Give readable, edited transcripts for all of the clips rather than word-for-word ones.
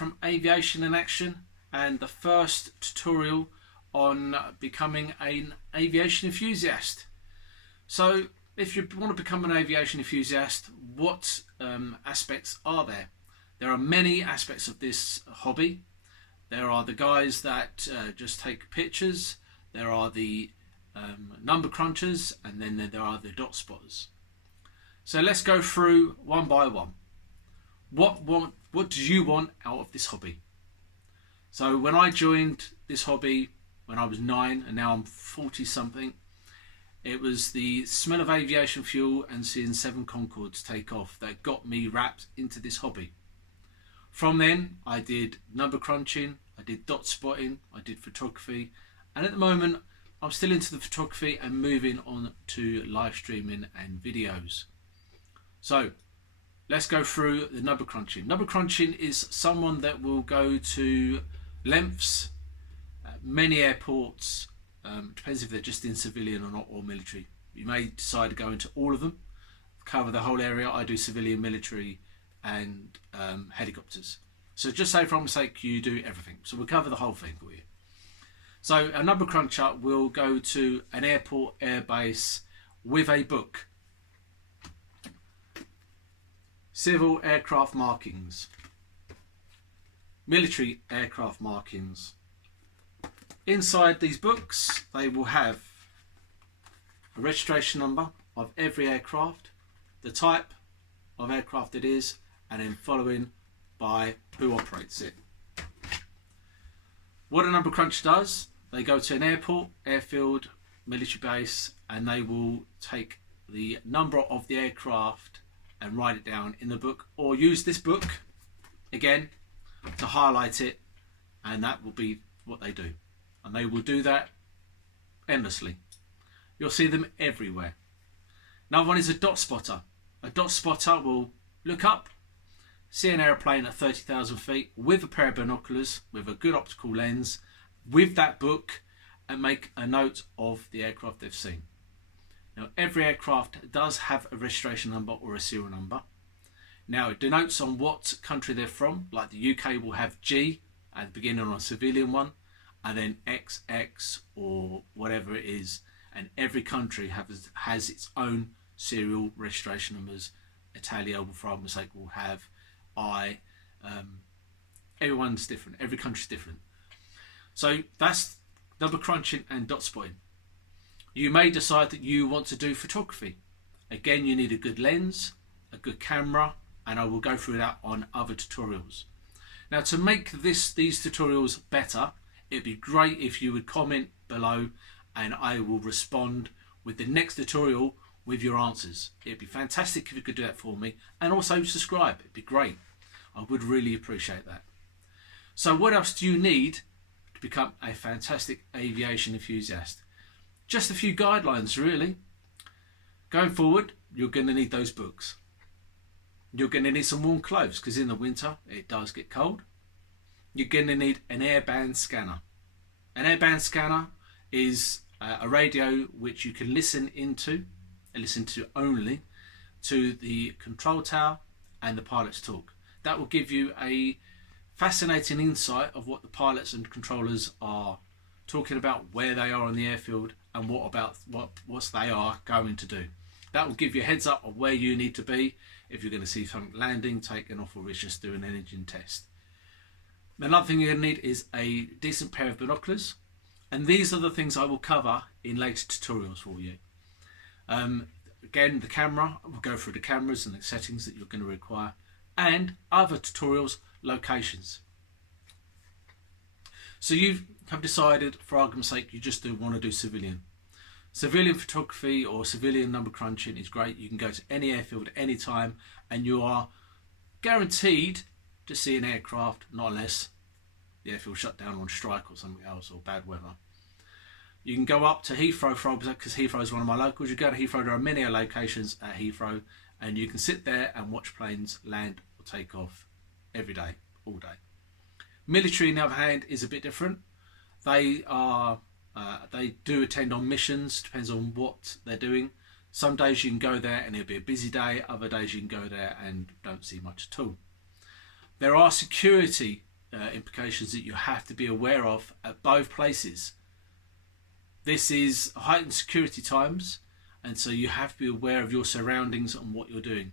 from Aviation in Action, and the first tutorial on becoming an aviation enthusiast. So if you want to become an aviation enthusiast, what aspects are there? There are many aspects of this hobby. There are the guys that just take pictures, there are the number crunchers, and then there are the dot spotters. So let's go through one by one. What do you want out of this hobby? So when I joined this hobby when I was 9 and now I'm 40 something, it was the smell of aviation fuel and seeing 7 Concords take off that got me wrapped into this hobby. From then I did number crunching, I did dot spotting, I did photography, and at the moment I'm still into the photography and moving on to live streaming and videos. So let's go through the number crunching. Number crunching is someone that will go to lengths, many airports, depends if they're just in civilian or not, or military. You may decide to go into all of them, cover the whole area. I do civilian, military and helicopters. So just say for argument's sake you do everything. So we'll cover the whole thing for you. So a number cruncher will go to an airport, airbase with a book. Civil aircraft markings, military aircraft markings. Inside these books they will have a registration number of every aircraft, the type of aircraft it is, and then following by who operates it. What a number cruncher does, they go to an airport, airfield, military base, and they will take the number of the aircraft and write it down in the book, or use this book again to highlight it, and that will be what they do. And they will do that endlessly. You'll see them everywhere. Another one is a dot spotter. A dot spotter will look up, see an aeroplane at 30,000 feet with a pair of binoculars, with a good optical lens, with that book, and make a note of the aircraft they've seen. Now every aircraft does have a registration number or a serial number. Now it denotes on what country they're from, like the UK will have G at the beginning on a civilian one, and then XX or whatever it is, and every country has its own serial registration numbers. Italia, for argument's sake, will have I. Everyone's different, every country's different. So that's number crunching and dot spotting. You may decide that you want to do photography. Again, you need a good lens, a good camera, and I will go through that on other tutorials. Now to make these tutorials better, it'd be great if you would comment below and I will respond with the next tutorial with your answers. It'd be fantastic if you could do that for me, and also subscribe. It'd be great. I would really appreciate that. So what else do you need to become a fantastic aviation enthusiast? Just a few guidelines really. Going forward, you're going to need those books. You're going to need some warm clothes because in the winter it does get cold. You're going to need an airband scanner. An airband scanner is a radio which you can listen to only to the control tower and the pilot's talk. That will give you a fascinating insight of what the pilots and controllers are talking about, where they are on the airfield, and what they are going to do. That will give you a heads up of where you need to be if you're going to see something landing, taking off, or it's just doing an engine test. Another thing you're going to need is a decent pair of binoculars, and these are the things I will cover in later tutorials for you. Again, the camera, we'll go through the cameras and the settings that you're going to require, and other tutorials, locations. So you have decided, for argument's sake, you just want to do civilian. Civilian photography or civilian number crunching is great. You can go to any airfield at any time and you are guaranteed to see an aircraft, not unless the airfield shut down on strike or something else, or bad weather. You can go up to Heathrow, because Heathrow is one of my locals. You go to Heathrow, there are many locations at Heathrow, and you can sit there and watch planes land or take off every day, all day. Military, on the other hand, is a bit different. They do attend on missions, depends on what they're doing. Some days you can go there and it'll be a busy day, other days you can go there and don't see much at all. There are security implications that you have to be aware of at both places. This is heightened security times, and so you have to be aware of your surroundings and what you're doing.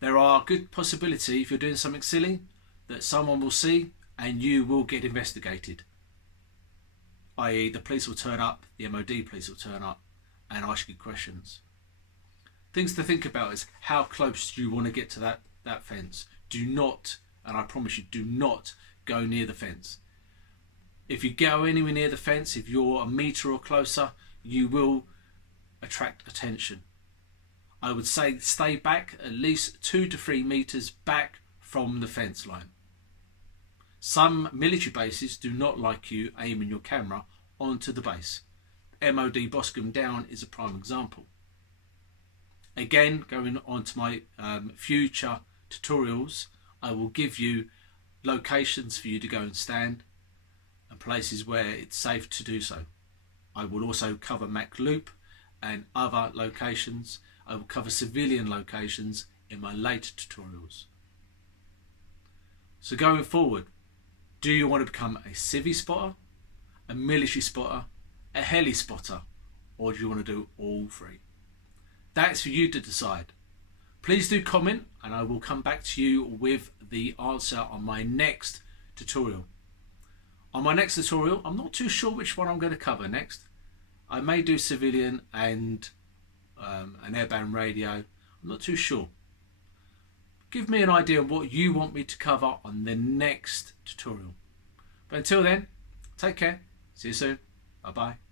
There are good possibility, if you're doing something silly, that someone will see and you will get investigated. I.e. the police will turn up, the MOD police will turn up and ask you questions. Things to think about is how close do you want to get to that fence. Do not, and I promise you, do not go near the fence. If you go anywhere near the fence, if you're a metre or closer, you will attract attention. I would say stay back at least 2 to 3 metres back from the fence line. Some military bases do not like you aiming your camera onto the base. MOD Boscombe Down is a prime example. Again, going on to my future tutorials, I will give you locations for you to go and stand and places where it's safe to do so. I will also cover Mac Loop and other locations. I will cover civilian locations in my later tutorials. So going forward, do you want to become a civvy spotter, a military spotter, a heli spotter, or do you want to do all three? That's for you to decide. Please do comment and I will come back to you with the answer on my next tutorial. On my next tutorial, I'm not too sure which one I'm going to cover next. I may do civilian and an airband radio. I'm not too sure. Give me an idea of what you want me to cover on the next tutorial. But until then, take care. See you soon. Bye bye.